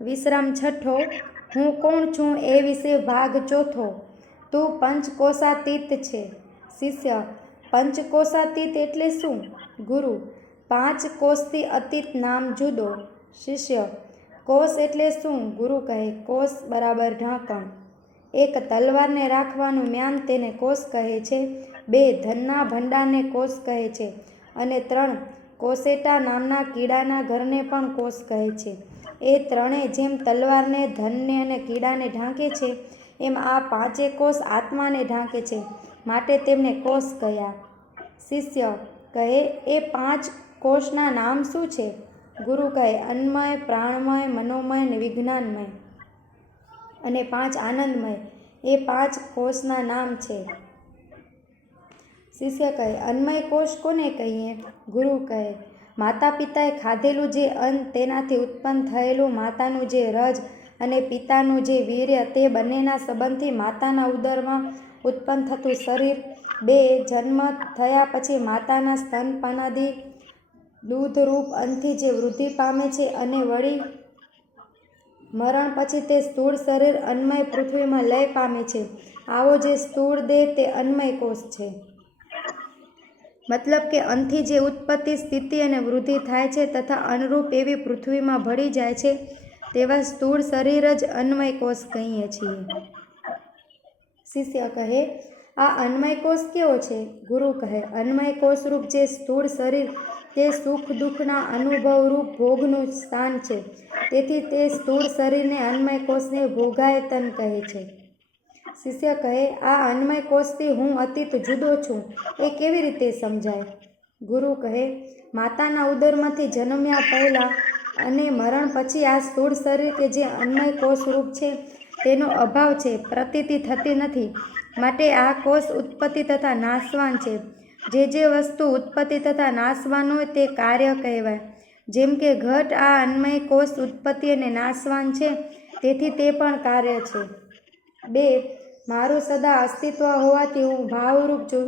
વિશ્રામ છઠ્ઠો. હું કોણ છું એ વિશે ભાગ ચોથો. તું પંચકોશાતીત છે. શિષ્ય: પંચકોશાતીત એટલે શું? ગુરુ: 5 કોષથી અતીત નામ જુદો. શિષ્ય: કોષ એટલે શું? ગુરુ કહે: કોષ બરાબર ઢાંકણ. 1 તલવારને રાખવાનું મ્યાન તેને કોષ કહે છે. 2 ધનના ભંડારને કોષ કહે છે. અને 3 કોશેટા નામના કીડાના ઘરને પણ કોષ કહે છે. એ ત્રણે જેમ તલવારને, ધનને અને કીડાને ઢાંકે છે, એમ આ 5 કોષ આત્માને ઢાંકે છે, માટે તેમને કોષ કહ્યા. શિષ્ય કહે: એ 5 કોષના નામ શું છે? ગુરુ કહે: અન્નમય, પ્રાણમય, મનોમય અને વિજ્ઞાનમય. અને 5 આનંદમય. એ 5 કોષના નામ છે. શિષ્ય કહે: અન્નમય કોષ કોને કહીએ? ગુરુ કહે: માતા પિતાએ ખાધેલું જે અન્ન, તેનાથી ઉત્પન્ન થયેલું માતાનું જે રજ અને પિતાનું જે વીર્ય, તે બંનેના સંબંધથી માતાના ઉદરમાં ઉત્પન્ન થતું શરીર. 2 જન્મ થયા પછી માતાના સ્તનપાનાદિ દૂધરૂપ અન્નથી જે વૃદ્ધિ પામે છે, અને વળી મરણ પછી તે સ્થૂળ શરીર અન્નમય પૃથ્વીમાં લય પામે છે. આવો જે સ્થૂળ દેહ તે અન્નમય કોષ છે. મતલબ કે અન્નથી જે ઉત્પત્તિ, સ્થિતિ અને વૃદ્ધિ થાય છે તથા અન્નરૂપ એવી પૃથ્વીમાં ભળી જાય છે, તેવા સ્થૂળ શરીર જ અન્નમય કોષ કહીએ છીએ. શિષ્ય કહે: આ અન્નમય કોષ કેવો છે? ગુરુ કહે: અન્નમય કોષરૂપ જે સ્થૂળ શરીર તે સુખ દુઃખના અનુભવરૂપ ભોગનું સ્થાન છે. તેથી તે સ્થૂળ શરીરને અન્નમય કોષને ભોગાયતન કહે છે. શિષ્ય કહે: આ અન્નમય કોષથી હું અતીત જુદો છું, એ કેવી રીતે સમજાય? ગુરુ કહે: માતાના ઉદરમાંથી જન્મ્યા પહેલાં અને મરણ પછી આ સ્થૂળ શરીર કે જે અન્નમય કોષરૂપ છે, તેનો અભાવ છે, પ્રતીતિ થતી નથી. માટે આ કોષ ઉત્પત્તિ તથા નાશવાન છે. જે વસ્તુ ઉત્પત્તિ તથા નાશવાન હોય તે કાર્ય કહેવાય. જેમ કે ઘટ આ અન્નમય કોષ ઉત્પત્તિ અને નાશવાન છે, તેથી તે પણ કાર્ય છે. 2 મારું સદા અસ્તિત્વ હોવાથી હું ભાવરૂપ છું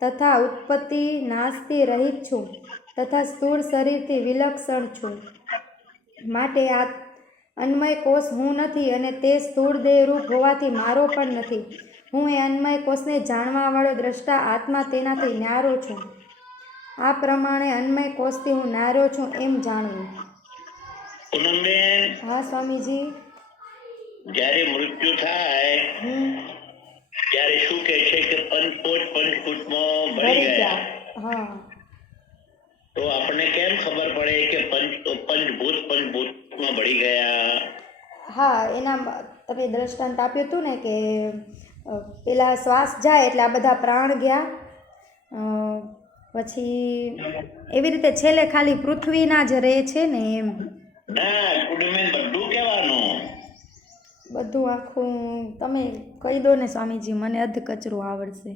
તથા ઉત્પત્તિ નાશથી રહિત છું તથા સ્થૂળ શરીરથી વિલક્ષણ છું. માટે આ અન્નમય કોષ હું નથી અને તે સ્થૂળ દેહરૂપ હોવાથી મારો પણ નથી. હું એ અન્નમય કોષને જાણવાવાળો દ્રષ્ટા આત્મા તેનાથી ન્યારો છું. આ પ્રમાણે અન્નમય કોષથી હું ન્યારો છું એમ જાણવું. હા સ્વામીજી. જ્યારે મૃત્યુ થાય ત્યારે શું કહે છે કે પંચકોશ પંચભૂતમાં ભળી ગયા. હા. તો આપણને કેમ ખબર પડે કે પંચભૂત પંચભૂતમાં ભળી ગયા? હા, એના તમે દ્રષ્ટાંત આપ્યું હતું ને કે પેલા શ્વાસ જાય એટલે આ બધા પ્રાણ ગયા, પછી એવી રીતે છેલ્લે ખાલી પૃથ્વીના જ રહે છે ને એમ. ના, બધું કહેવાનું. બધું આખું તમે કહી દો ને સ્વામીજી, મને અધ કચરું આવડશે.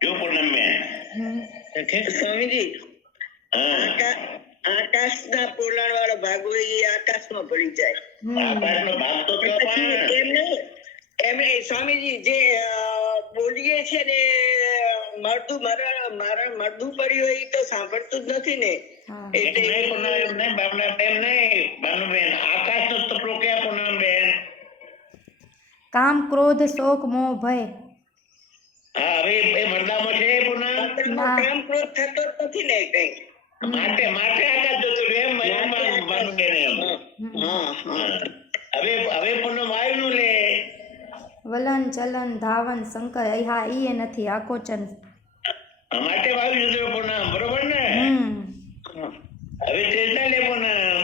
જો પૂનમબેન, સ્વામીજી, આકાશના પોલાણ વાળો ભાગ હોય એ આકાશમાં ભળી જાય. આકાશનો ભાગ તો એમ નહીં સ્વામીજી, જે બોલીએ છે ને મળતું મળતું પડ્યું હોય એ તો સાંભળતું જ નથી ને. આકાશ નો તપલો ક્યાં પૂનમબેન? કામ, ક્રોધ, શોક, મોહ, ભય. હા, હવે એ મરદામાં છે પૂનમ. કામ ક્રોધ થતો નથી ને કઈ. માટે આકાશ જતું રહ્યું એમ ભાનુબેન એમ. હવે પૂનમ આવ્યું લે. વલન, ચલન, ધાવન, શંકર, હા ઈ નથી આકોચન. માટે વાયુ જતું પૂનમ, બરોબર ને? હવે ચેતના લે પૂનમ.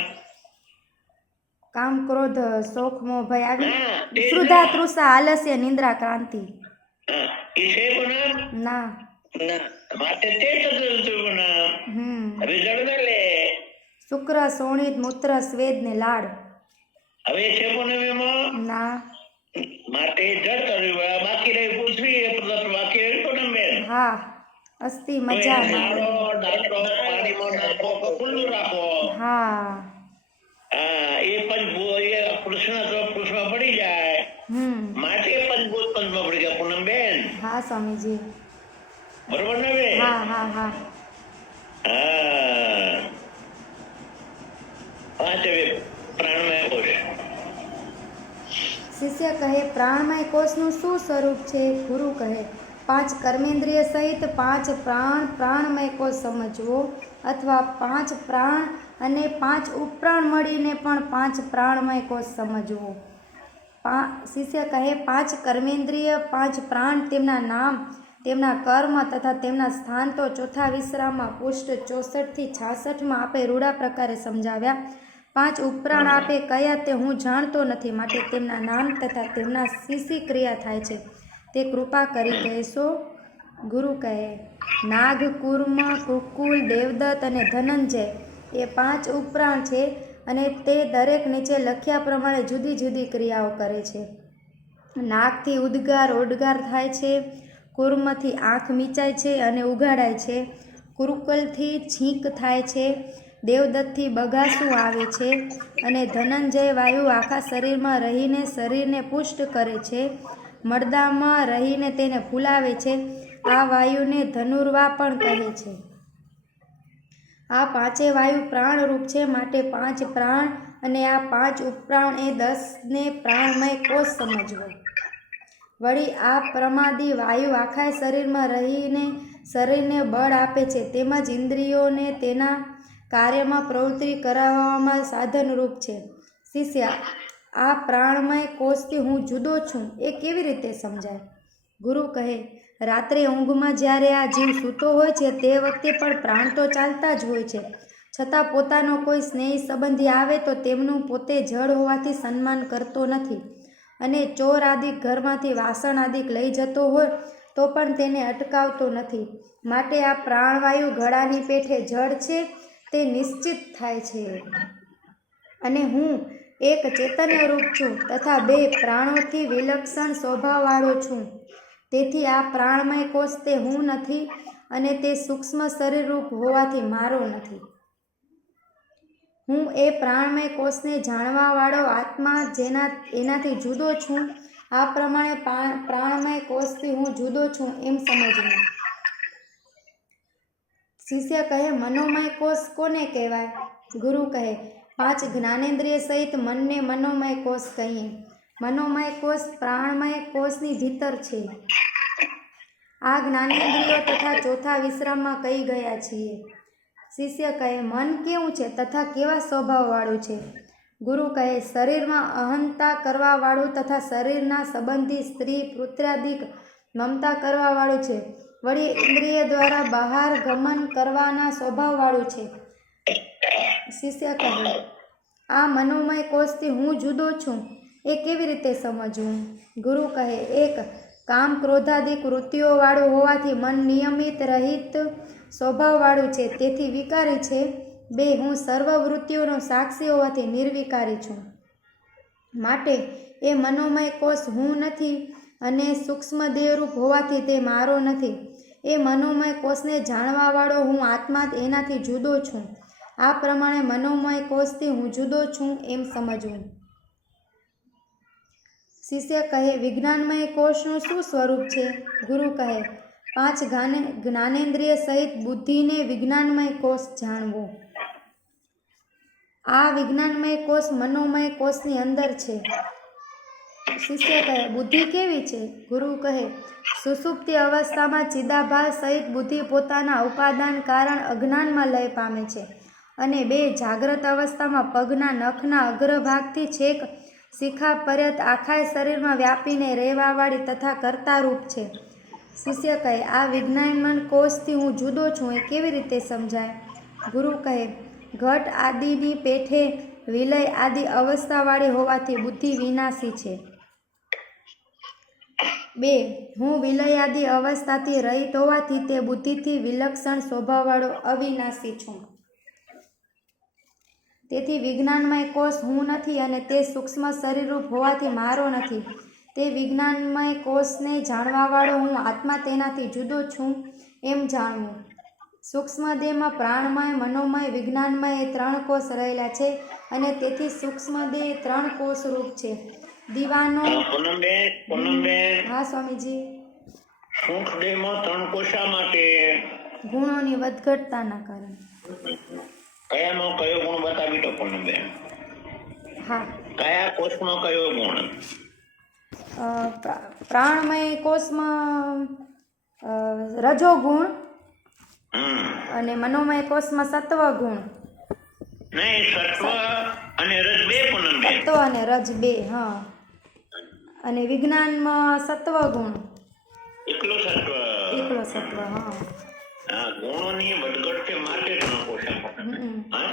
કામ, ક્રોધ, શોખ, મોહ, ભય આવી. શ્રુધા, તૃષા, આલસ્ય, નિંદ્રા, ક્રાંતિ. એ છે પૂનમ? ના. માટે તે જતું પૂનમ. હવે જડ લે. શુક્ર, શોણિત, મૂત્ર, સ્વેદ ને લાડ. હવે છે પૂનમ એમાં? ના. માટે જડ કર્યું, બાકી રહી પૃથ્વી, બાકી રહી પૂનમબેન. હા, અસ્થિ, મજા, પાણીમાં નાખો, ખુલ્લું રાખો. હા. એ પંચભૂત પૃથ્વીમાં પડી જાય. માટે પંચભૂત પંચમાં પડી ગયા પૂનમબેન. હા સ્વામીજી. બરોબર ને બે? હા હા હા. હા. પાંચ હવે પ્રાણમય કોષ. શિષ્ય કહે પ્રાણમય કોષનું શું સ્વરૂપ છે? ગુરુ કહે 5 કર્મેન્દ્રિય સહિત 5 પ્રાણમય કોષ સમજવો, અથવા 5 પ્રાણ અને 5 ઉપપ્રાણ મળીને પણ 5 પ્રાણમય કોષ સમજવો. શિષ્ય કહે 5 કર્મેન્દ્રિય, 5 પ્રાણ, તેમના નામ, તેમના કર્મ તથા તેમના સ્થાન તો ચોથા વિશ્રામમાં પૃષ્ઠ 64 થી 66 આપે રૂડા પ્રકારે સમજાવ્યા. 5 ઉપપ્રાણ આપે કયા તે હું જાણતો નથી, માટે તેમના નામ તથા તેમના શી ક્રિયા થાય છે તે કૃપા કરી કહેશો? ગુરુ કહે નાગ, કુર્મ, કુકુલ, દેવદત્ત અને ધનંજય એ 5 ઉપપ્રાણ છે અને તે દરેક નીચે લખ્યા પ્રમાણે જુદી જુદી ક્રિયાઓ કરે છે. નાગથી ઓડગાર થાય છે, કુર્મથી આંખ મીચાય છે અને ઉઘાડાય છે, કુરુકલથી છીંક થાય છે, દેવદત્તથી બગાસું આવે છે અને ધનંજય વાયુ આખા શરીરમાં રહીને શરીરને પુષ્ટ કરે છે, મળદામાં રહીને તેને ફૂલાવે છે. આ વાયુને ધનુર્વા પણ કહે છે. આ 5 વાયુ પ્રાણરૂપ છે, માટે 5 પ્રાણ અને આ 5 ઉપપ્રાણ એ 10 ને પ્રાણમય કોષ સમજવો. વળી આ પ્રમાદી વાયુ આખા શરીરમાં રહીને શરીરને બળ આપે છે, તેમજ ઇન્દ્રિયોને તેના કાર્યમાં પ્રવૃત્તિ કરાવવામાં સાધનરૂપ છે. શિષ્ય આ પ્રાણમય કોષથી હું જુદો છું એ કેવી રીતે સમજાય? ગુરુ કહે રાત્રે ઊંઘમાં જ્યારે આ જીવ સૂતો હોય છે તે વખતે પણ પ્રાણ તો ચાલતા જ હોય છે, છતાં પોતાનો કોઈ સ્નેહી સંબંધી આવે તો તેમનું પોતે જડ હોવાથી સન્માન કરતો નથી, અને ચોર આદિ ઘરમાંથી વાસણ આદિ લઈ જતો હોય તો પણ તેને અટકાવતો નથી. માટે આ પ્રાણવાયુ ગળાની પેઠે જડ છે તે નિશ્ચિત થાય છે. અને હું એક ચૈતન્યરૂપ છું તથા 2 પ્રાણોથી વિલક્ષણ સ્વભાવવાળો છું. તેથી આ પ્રાણમય કોષ તે હું નથી અને તે સૂક્ષ્મ શરીરરૂપ હોવાથી મારો નથી. હું એ પ્રાણમય કોષને જાણવાવાળો આત્મા એનાથી જુદો છું. આ પ્રમાણે પ્રાણમય કોષથી હું જુદો છું એમ સમજવું. શિષ્ય કહે મનોમય કોષ કોને કહેવાય? ગુરુ કહે 5 જ્ઞાનેન્દ્રિય સહિત મનને મનોમય કોષ કહીએ. મનોમય કોષ પ્રાણમય કોષની ભીતર છે. આ જ્ઞાનેન્દ્રિયો તથા ચોથા વિશ્રામમાં કહી ગયા છીએ. શિષ્ય કહે મન કેવું છે તથા કેવા સ્વભાવવાળું છે? ગુરુ કહે શરીરમાં અહંતા કરવાવાળું તથા શરીરના સંબંધી સ્ત્રી પુત્રાદિક મમતા કરવાવાળું છે. વળી ઇન્દ્રિય દ્વારા બહાર ગમન કરવાના સ્વભાવવાળું છે. શિષ્ય કહે આ મનોમય કોષથી હું જુદો છું એ કેવી રીતે સમજવું? ગુરુ કહે 1 કામ ક્રોધાદિક વૃત્તિઓવાળું હોવાથી મન નિયમિત રહિત સ્વભાવવાળું છે, તેથી વિકારી છે. 2 હું સર્વ વૃત્તિઓનો સાક્ષી હોવાથી નિર્વિકારી છું. માટે એ મનોમય કોષ હું નથી અને સૂક્ષ્મ દેહરૂપ હોવાથી તે મારો નથી. એ મનોમય કોષને જાણવાવાળો હું આત્મા એનાથી જુદો છું. આ પ્રમાણે મનોમય કોષથી હું જુદો છું એમ સમજવું. શિષ્ય કહે વિજ્ઞાનમય કોષનું શું સ્વરૂપ છે? ગુરુ કહે 5 જ્ઞાનેન્દ્રિય સહિત બુદ્ધિને વિજ્ઞાનમય કોષ જાણવો. આ વિજ્ઞાનમય કોષ મનોમય કોષની અંદર છે. શિષ્ય કહે બુદ્ધિ કેવી છે? ગુરુ કહે સુષુપ્તિ અવસ્થામાં ચિદાભાસ સહિત બુદ્ધિ પોતાના ઉપાદાન કારણ અજ્ઞાનમાં લય પામે છે, અને 2 જાગ્રત અવસ્થામાં પગના નખના અગ્રભાગથી છેક શિખા પર્યંત આખા શરીરમાં વ્યાપીને રહેવાવાળી તથા કર્તારૂપ છે. શિષ્ય કહે આ વિજ્ઞાનમય કોષથી હું જુદો છું એ કેવી રીતે સમજાય? ગુરુ કહે ઘટ આદિની પેઠે વિલય આદિ અવસ્થાવાળી હોવાથી બુદ્ધિ વિનાશી છે. 2 હું વિલય આદિ અવસ્થાથી રહિત હોવાથી તે બુદ્ધિથી વિલક્ષણ સ્વભાવવાળો અવિનાશી છું. તેથી વિજ્ઞાનમય કોષ હું નથી અને તે સૂક્ષ્મ શરીરરૂપ હોવાથી મારો નથી. તે વિજ્ઞાનમય કોષને જાણવાવાળો હું આત્મા તેનાથી જુદો છું એમ જાણવું. સૂક્ષ્મ દેહમાં પ્રાણમય, મનોમય, વિજ્ઞાનમય એ 3 કોષ રહેલા છે અને તેથી સૂક્ષ્મ દેહ 3 કોષરૂપ છે. દીવાનો હા સ્વામીજી. સૂક્ષ્મ દેહમાં 3 કોષા માટે ગુણોની વધઘટતાના કારણે. કયામાં કયો ગુણ બતાવી તો પૂનમબેન? હા. કયા કોષમાં કયો ગુણ? પ્રાણમય કોષમાં રજોગુણ અને મનોમય કોષમાં સત્વગુણ. નહીં, સત્વ અને રજ બે પૂનમબેન. સત્વ અને રજ બે, હા. અને વિજ્ઞાનમાં સત્વગુણ. એકલો સત્વ. એકલો સત્વ, હા. હા, ગુણોની વધઘટ છે માટે જ ન પોષણ. હા,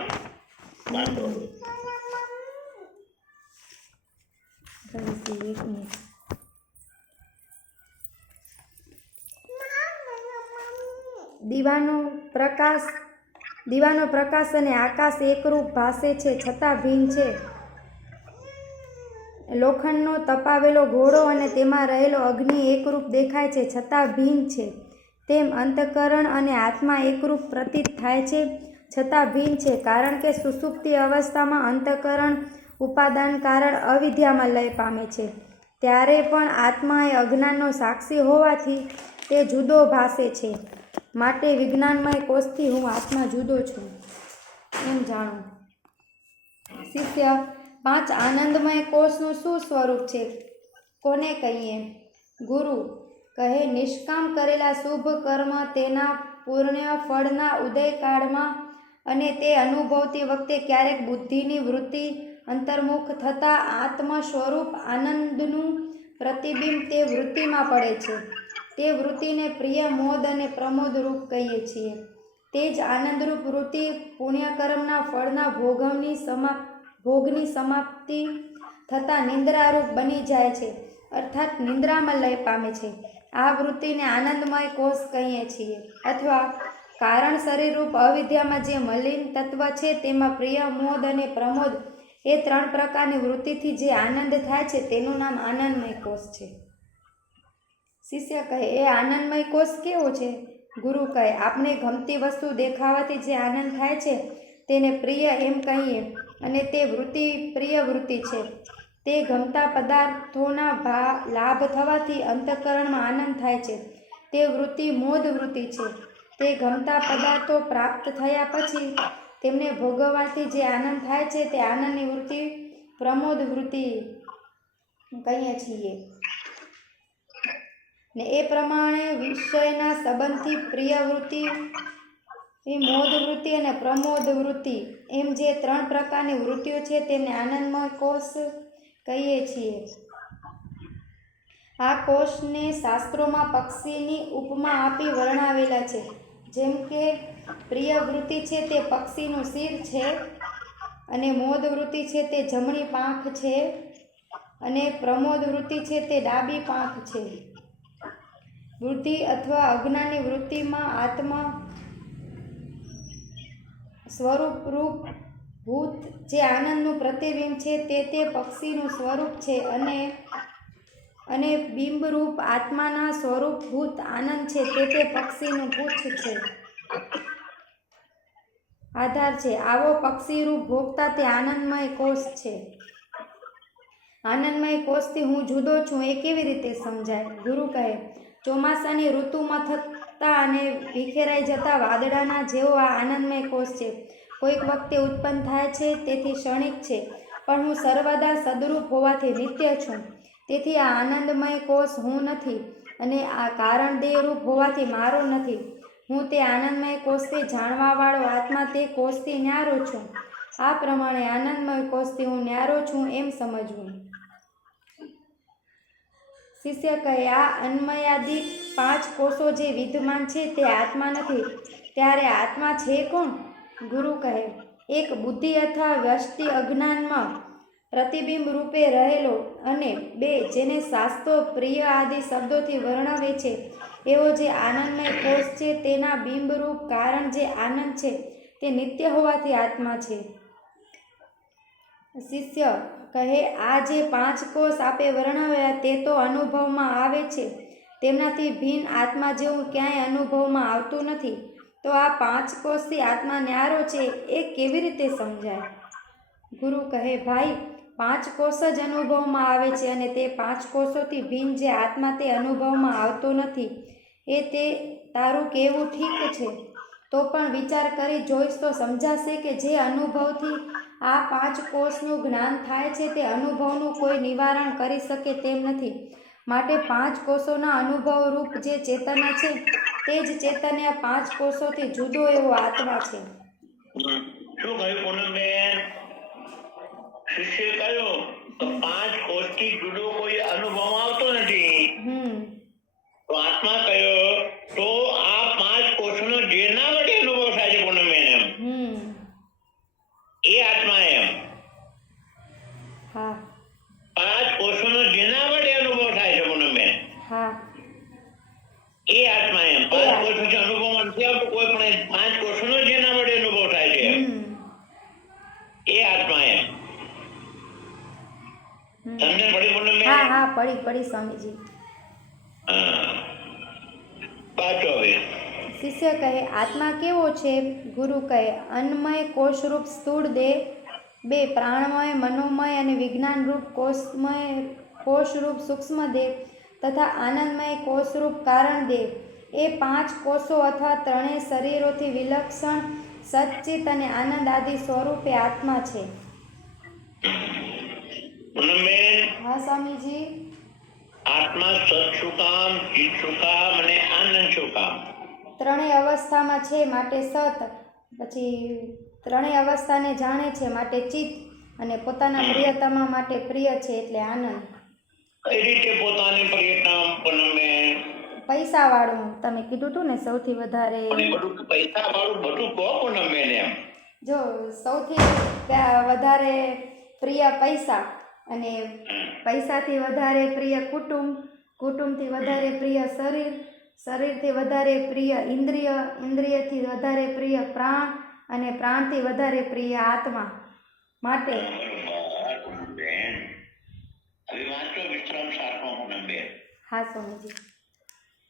વાંધો નહીં. એક મિનિટ. દીવાનો પ્રકાશ અને આકાશ એકરૂપ ભાસે છે છતાં ભિન્ન છે. લોખંડનો તપાવેલો ઘોડો અને તેમાં રહેલો અગ્નિ એકરૂપ દેખાય છે છતાં ભિન્ન છે. તેમ અંતઃકરણ અને આત્મા એકરૂપ પ્રતીત થાય છે છતાં ભિન્ન છે. કારણ કે સુષુપ્તિ અવસ્થામાં અંતઃકરણ ઉપાદાન કારણ અવિદ્યામાં લય પામે છે, ત્યારે પણ આત્મા એ અજ્ઞાનનો સાક્ષી હોવાથી તે જુદો ભાસે છે. માટે વિજ્ઞાનમય કોષથી હું આત્મા જુદો છું એમ જાણું. શિષ્ય: 5 આનંદમય કોષનું શું સ્વરૂપ છે, કોને કહીએ? ગુરુ કહે, નિષ્કામ કરેલા શુભ કર્મ તેના પુણ્ય ફળના ઉદયકાળમાં અને તે અનુભવતી વખતે ક્યારેક બુદ્ધિની વૃત્તિ અંતર્મુખ થતાં આત્મ સ્વરૂપ આનંદનું પ્રતિબિંબ તે વૃત્તિમાં પડે છે. તે વૃત્તિને પ્રિય મોદ અને પ્રમોદ રૂપ કહીએ છીએ. તે જ આનંદરૂપ વૃત્તિ પુણ્યકર્મના ફળના ભોગની સમાપ્તિ થતાં નિંદ્રારૂપ બની જાય છે, અર્થાત નિંદ્રામાં લય પામે છે. આ વૃત્તિને આનંદમય કોષ કહીએ છીએ. અથવા કારણ શરીરરૂપ અવિદ્યામાં જે મલિન તત્વ છે તેમાં પ્રિય, મોદ અને પ્રમોદ એ 3 પ્રકારની વૃત્તિથી જે આનંદ થાય છે તેનું નામ આનંદમય કોષ છે. શિષ્ય કહે, એ આનંદમય કોષ કેવો છે? ગુરુ કહે, આપણે ગમતી વસ્તુ દેખાવાથી જે આનંદ થાય છે તેને પ્રિય એમ કહીએ અને તે વૃત્તિ પ્રિય વૃત્તિ છે. તે ગમતા પદાર્થોના લાભ થવાથી અંતઃકરણમાં આનંદ થાય છે તે વૃત્તિ મોદ વૃત્તિ છે. તે ગમતા પદાર્થો પ્રાપ્ત થયા પછી તેમને ભોગવવાથી જે આનંદ થાય છે તે આનંદની વૃત્તિ પ્રમોદ વૃત્તિ કહીએ છીએ. ને એ પ્રમાણે વિષયના સંબંધથી પ્રિય વૃત્તિ, મોદ વૃત્તિ અને પ્રમોદ વૃત્તિ એમ જે 3 પ્રકારની વૃત્તિઓ છે તેમને આનંદમય કોષ કહીએ છીએ. આ કોષને શાસ્ત્રોમાં પક્ષીની ઉપમા આપી વર્ણવેલા છે. જેમ કે પ્રિય વૃત્તિ છે તે પક્ષીનું શિર છે અને મોદ વૃત્તિ છે તે જમણી પાંખ છે અને પ્રમોદ વૃત્તિ છે તે ડાબી પાંખ છે. બુદ્ધિ અથવા અજ્ઞાનની વૃત્તિમાં આત્મા સ્વરૂપ ભૂત જે આનંદનું પ્રતિબિંબ છે તે પક્ષીનું સ્વરૂપ છે અને બિંબરૂપ આત્માના સ્વરૂપભૂત આનંદ છે તે પક્ષીનું પૂંછ છે, આધાર છે. આવો પક્ષીરૂપ ભોગતા તે આનંદમય કોષ છે. આનંદમય કોષથી હું જુદો છું એ કેવી રીતે સમજાય? ગુરુ કહે, ચોમાસાની ઋતુમાં થતા અને વિખેરાઈ જતા વાદળાના જેવો આ આનંદમય કોષ છે. કોઈક વખતે ઉત્પન્ન થાય છે તેથી ક્ષણિક છે, પણ હું સર્વદા સદરૂપ હોવાથી નિત્ય છું. તેથી આ આનંદમય કોષ હું નથી અને આ કારણ દેહરૂપ હોવાથી મારો નથી. હું તે આનંદમય કોષથી જાણવાવાળો આત્મા તે કોષથી ન્યારો છું. આ પ્રમાણે આનંદમય કોષથી હું ન્યારો છું એમ સમજવું. શિષ્ય કહે, આ અન્મયાદિ 5 કોષો જે વિદ્યમાન છે તે આત્મા નથી, ત્યારે આત્મા છે કોણ? ગુરુ કહે, એક બુદ્ધિ અથવા વ્યષ્ટિ અજ્ઞાનમાં પ્રતિબિંબ રૂપે રહેલો અને 2 જેને શાસ્ત્રો પ્રિય આદિ શબ્દોથી વર્ણવે છે એવો જે આનંદમય કોષ છે તેના બિંબરૂપ કારણ જે આનંદ છે તે નિત્ય હોવાથી આત્મા છે. શિષ્ય કહે, આ જે 5 કોષ આપે વર્ણવ્યા તે તો અનુભવમાં આવે છે, તેમનાથી ભિન્ન આત્મા જેવું ક્યાંય અનુભવમાં આવતું નથી. તો આ 5 કોષથી આત્મા ન્યારો છે એ કેવી રીતે સમજાય? ગુરુ કહે, ભાઈ, 5 કોષ જ અનુભવમાં આવે છે અને તે 5 કોષોથી ભિન્ન જે આત્મા તે અનુભવમાં આવતો નથી. એ તે તારું કહેવું ઠીક છે, તો પણ વિચાર કરી જોઈશ તો સમજાશે કે જે અનુભવથી આ 5 કોષનું જ્ઞાન થાય છે તે અનુભવનું કોઈ નિવારણ કરી શકે તેમ નથી. માટે 5 કોષોના અનુભવ રૂપ જે ચેતના છે તે જ ચેતન્ય 5 કોષોથી જુદો એવો આત્મા છે. શું કહ્યું પૂનમબેન? શિષ્ય કહ્યું તો 5 કોષથી જુદો કોઈ અનુભવ આવતો નથી. તો આત્મા કયો તો આ 5 કોષનો જેના વડે અનુભવ થાય છે પૂનમબેન એમ એ આત્મા એમ. હા 5 કોષોનો જેના વડે અનુભવ થાય છે પૂનમબેન હા એ આત્મા એમ. 5 કોષોથી અનુભવ નથી આવતો કોઈ પણ 5 કોષોનો જેના વડે અનુભવ થાય છે એ આત્મા એમ. સમજણ પડી પૂનમબેન? હા હા પડી સ્વામીજી. પાછો હવે શિષ્ય કહે આત્મા કેવો છે? ગુરુ કહે અન્નમય કોષરૂપ સ્થૂળ દેહ, 2 પ્રાણમય મનોમય અને વિજ્ઞાનરૂપ કોષરૂપ સૂક્ષ્મ દેહ તથા આનંદમય કોષરૂપ કારણ દેહ એ 5 કોષો અથવા 3 શરીરોથી વિલક્ષણ સચ્ચિત અને આનંદ આદિ સ્વરૂપે આત્મા છે. પૂનમબેન હા સ્વામીજી. આત્મા સત શું કામ, ચિત શું કામ અને આનંદ શું કામ? 3 અવસ્થામાં છે માટે સત, પછી 3 અવસ્થાને જાણે છે માટે ચિત્ત અને પોતાના પ્રિયતમા માટે પ્રિય છે એટલે આનંદ. કઈ રીતે પોતાની પ્રિયતમ પૂનમબેન? પૈસા વાળું તમે કીધું હતું ને સૌથી વધારે. બધું પૈસા વાળું બધું કહો પૂનમબેન એમ. જો સૌથી વધારે પ્રિય પૈસા અને પૈસાથી વધારે પ્રિય કુટુંબ, કુટુંબથી વધારે પ્રિય શરીર, શરીરથી વધારે પ્રિય ઇન્દ્રિય, ઇન્દ્રિયથી વધારે પ્રિય પ્રાણ અને પ્રાણથી વધારે પ્રિય આત્મા. માટે પૂનમબેન હવે વાંચો વિશ્રામ શાસ્ત્રમાં પૂનમબેન. હા સ્વામીજી.